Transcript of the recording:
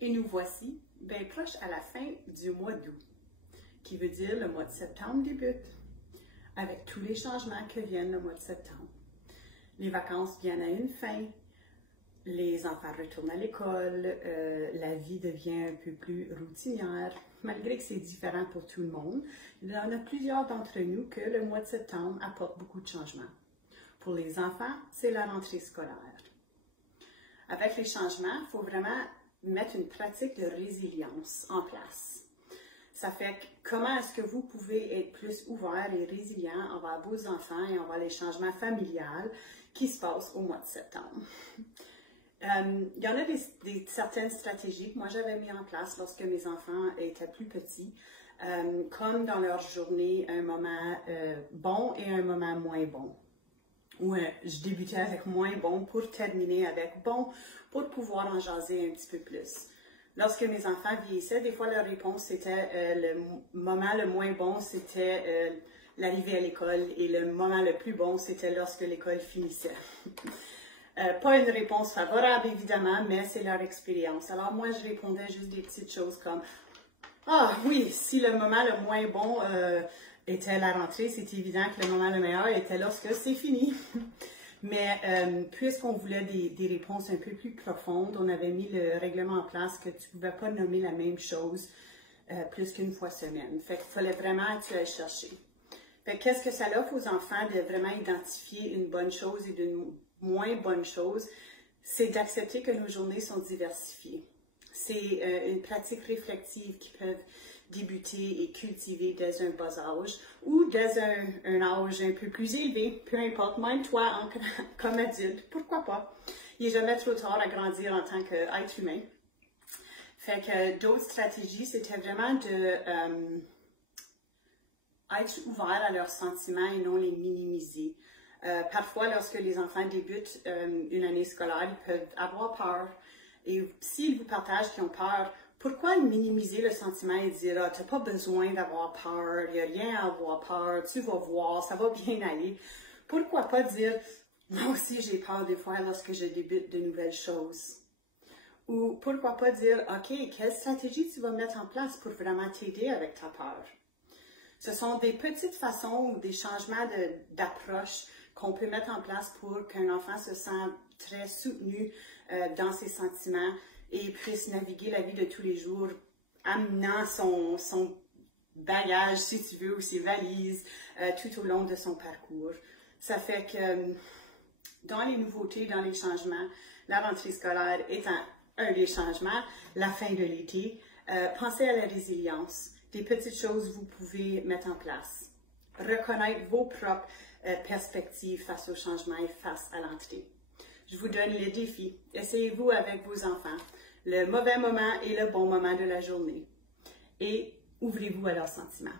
Et nous voici bien proche à la fin du mois d'août, qui veut dire le mois de septembre débute, avec tous les changements que viennent le mois de septembre. Les vacances viennent à une fin, les enfants retournent à l'école, la vie devient un peu plus routinière, malgré que c'est différent pour tout le monde. Il y en a plusieurs d'entre nous que le mois de septembre apporte beaucoup de changements. Pour les enfants, c'est la rentrée scolaire. Avec les changements, il faut vraiment mettre une pratique de résilience en place. Ça fait que comment est-ce que vous pouvez être plus ouvert et résilient envers vos enfants et envers les changements familiaux qui se passent au mois de septembre. Il y en a certaines stratégies que moi j'avais mis en place lorsque mes enfants étaient plus petits, comme dans leur journée, un moment bon et un moment moins bon. Où je débutais avec moins bon pour terminer avec bon, pour pouvoir en jaser un petit peu plus. Lorsque mes enfants vieillissaient, des fois leur réponse c'était le moment le moins bon, c'était l'arrivée à l'école, et le moment le plus bon, c'était lorsque l'école finissait. Pas une réponse favorable évidemment, mais c'est leur expérience. Alors moi je répondais juste des petites choses comme « Ah oui, si le moment le moins bon était la rentrée, c'est évident que le moment le meilleur était lorsque c'est fini. » Mais puisqu'on voulait des réponses un peu plus profondes, on avait mis le règlement en place que tu ne pouvais pas nommer la même chose plus qu'une fois semaine. Fait qu'il fallait vraiment que tu ailles chercher. Fait qu'est-ce que ça offre aux enfants de vraiment identifier une bonne chose et une moins bonne chose? C'est d'accepter que nos journées sont diversifiées. C'est une pratique réflexive qui peut débuter et cultiver dès un bas âge ou dès un âge un peu plus élevé, peu importe, même toi comme adulte, pourquoi pas. Il n'est jamais trop tard à grandir en tant qu'être humain. Fait que d'autres stratégies, c'était vraiment de être ouvert à leurs sentiments et non les minimiser. Parfois, lorsque les enfants débutent une année scolaire, ils peuvent avoir peur. Et s'ils vous partagent qu'ils ont peur, pourquoi minimiser le sentiment et dire « Ah, tu n'as pas besoin d'avoir peur, il n'y a rien à avoir peur, tu vas voir, ça va bien aller. » Pourquoi pas dire « Moi aussi, j'ai peur des fois lorsque je débute de nouvelles choses. » Ou pourquoi pas dire « Ok, quelle stratégie tu vas mettre en place pour vraiment t'aider avec ta peur? » Ce sont des petites façons ou des changements d'approche qu'on peut mettre en place pour qu'un enfant se sente très soutenu dans ses sentiments et puisse naviguer la vie de tous les jours, amenant son bagage, si tu veux, ou ses valises, tout au long de son parcours. Ça fait que dans les nouveautés, dans les changements, la rentrée scolaire étant un des changements, la fin de l'été, pensez à la résilience, des petites choses que vous pouvez mettre en place. Reconnaître vos propres perspectives face au changement et face à l'entrée. Je vous donne le défi. Essayez-vous avec vos enfants le mauvais moment et le bon moment de la journée. Et ouvrez-vous à leurs sentiments.